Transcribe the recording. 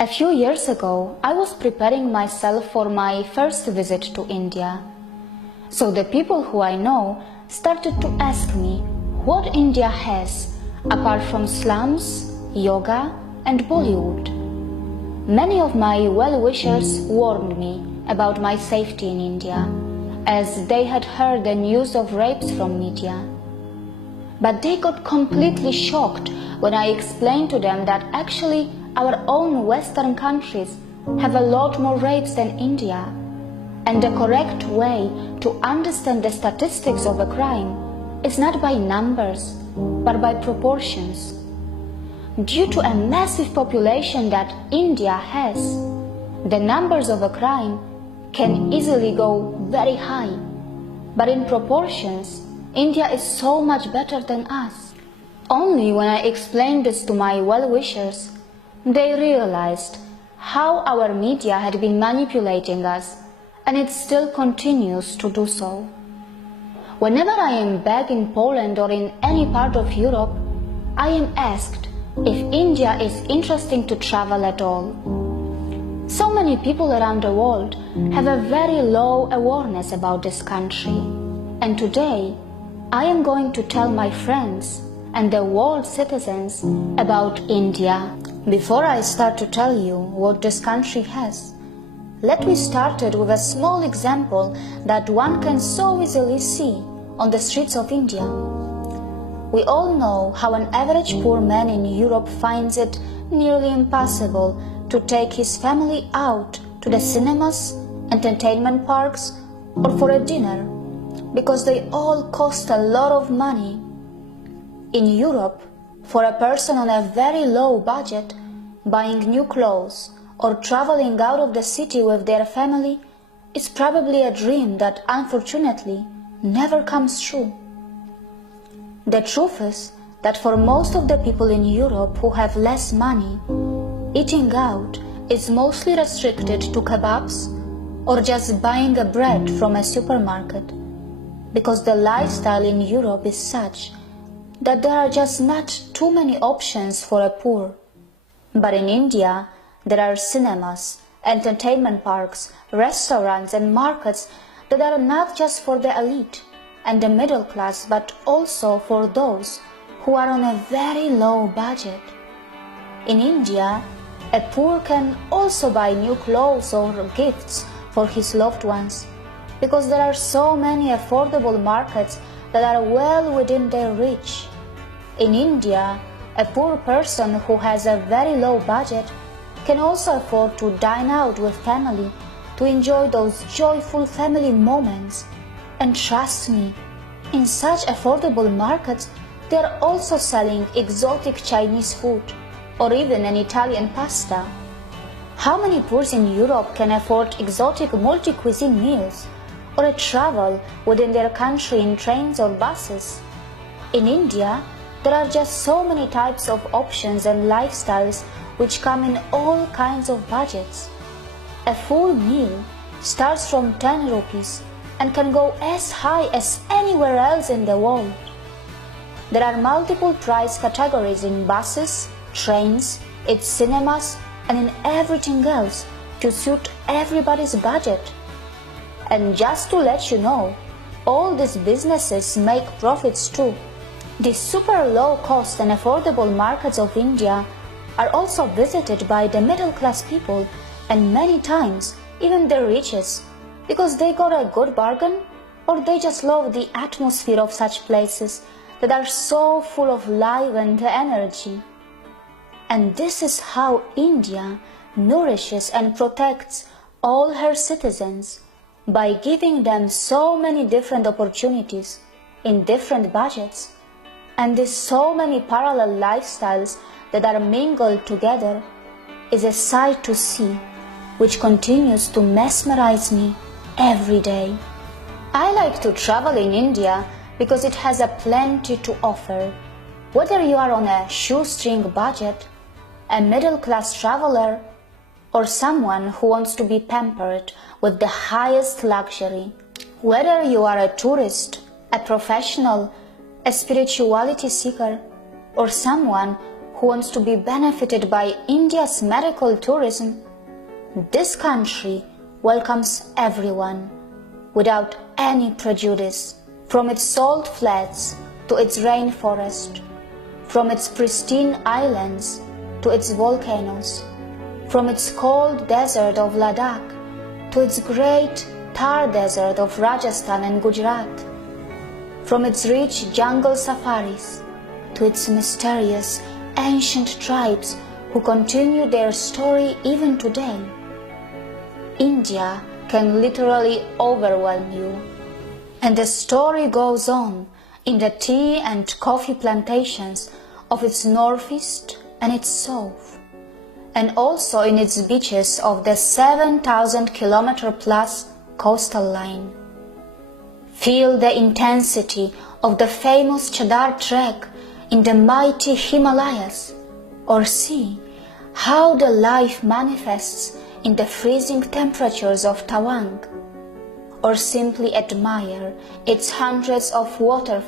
A few years ago, I was preparing myself for my first visit to India. So the people who I know started to ask me what India has apart from slums, yoga and Bollywood. Many of my well-wishers warned me about my safety in India, as they had heard the news of rapes from media. But they got completely shocked when I explained to them that actually our own Western countries have a lot more rapes than India, and the correct way to understand the statistics of a crime is not by numbers, but by proportions. Due to a massive population that India has, the numbers of a crime can easily go very high, but in proportions, India is so much better than us. Only when I explained this to my well-wishers, they realized how our media had been manipulating us, and it still continues to do so. Whenever I am back in Poland or in any part of Europe, I am asked if India is interesting to travel at all. So many people around the world have a very low awareness about this country, and today I am going to tell my friends and the world citizens about India. Before I start to tell you what this country has, let me start it with a small example that one can so easily see on the streets of India. We all know how an average poor man in Europe finds it nearly impossible to take his family out to the cinemas, entertainment parks, or for a dinner, because they all cost a lot of money. In Europe, for a person on a very low budget, buying new clothes or traveling out of the city with their family is probably a dream that unfortunately never comes true. The truth is that for most of the people in Europe who have less money, eating out is mostly restricted to kebabs or just buying a bread from a supermarket, because the lifestyle in Europe is such that there are just not too many options for a poor. But in India, there are cinemas, entertainment parks, restaurants and markets that are not just for the elite and the middle class, but also for those who are on a very low budget. In India, a poor can also buy new clothes or gifts for his loved ones, because there are so many affordable markets that are well within their reach. In India, a poor person who has a very low budget can also afford to dine out with family to enjoy those joyful family moments. And trust me, in such affordable markets, they are also selling exotic Chinese food or even an Italian pasta. How many poors in Europe can afford exotic multi-cuisine meals or a travel within their country in trains or buses? In India, there are just so many types of options and lifestyles which come in all kinds of budgets. A full meal starts from 10 rupees and can go as high as anywhere else in the world. There are multiple price categories in buses, trains, its cinemas, and in everything else to suit everybody's budget. And just to let you know, all these businesses make profits too. The super low cost and affordable markets of India are also visited by the middle class people and many times even the richest, because they got a good bargain or they just love the atmosphere of such places that are so full of life and energy. And this is how India nourishes and protects all her citizens, by giving them so many different opportunities in different budgets, and these so many parallel lifestyles that are mingled together is a sight to see, which continues to mesmerize me every day. I like to travel in India because it has a plenty to offer. Whether you are on a shoestring budget, a middle-class traveler, or someone who wants to be pampered with the highest luxury. Whether you are a tourist, a professional, a spirituality seeker, or someone who wants to be benefited by India's medical tourism, this country welcomes everyone without any prejudice, from its salt flats to its rainforest, from its pristine islands to its volcanoes, from its cold desert of Ladakh to its great Thar desert of Rajasthan and Gujarat, from its rich jungle safaris to its mysterious ancient tribes who continue their story even today. India can literally overwhelm you. And the story goes on in the tea and coffee plantations of its northeast and its south, and also in its beaches of the 7,000-kilometer plus coastal line. Feel the intensity of the famous Chadar trek in the mighty Himalayas, or see how the life manifests in the freezing temperatures of Tawang, or simply admire its hundreds of waterfalls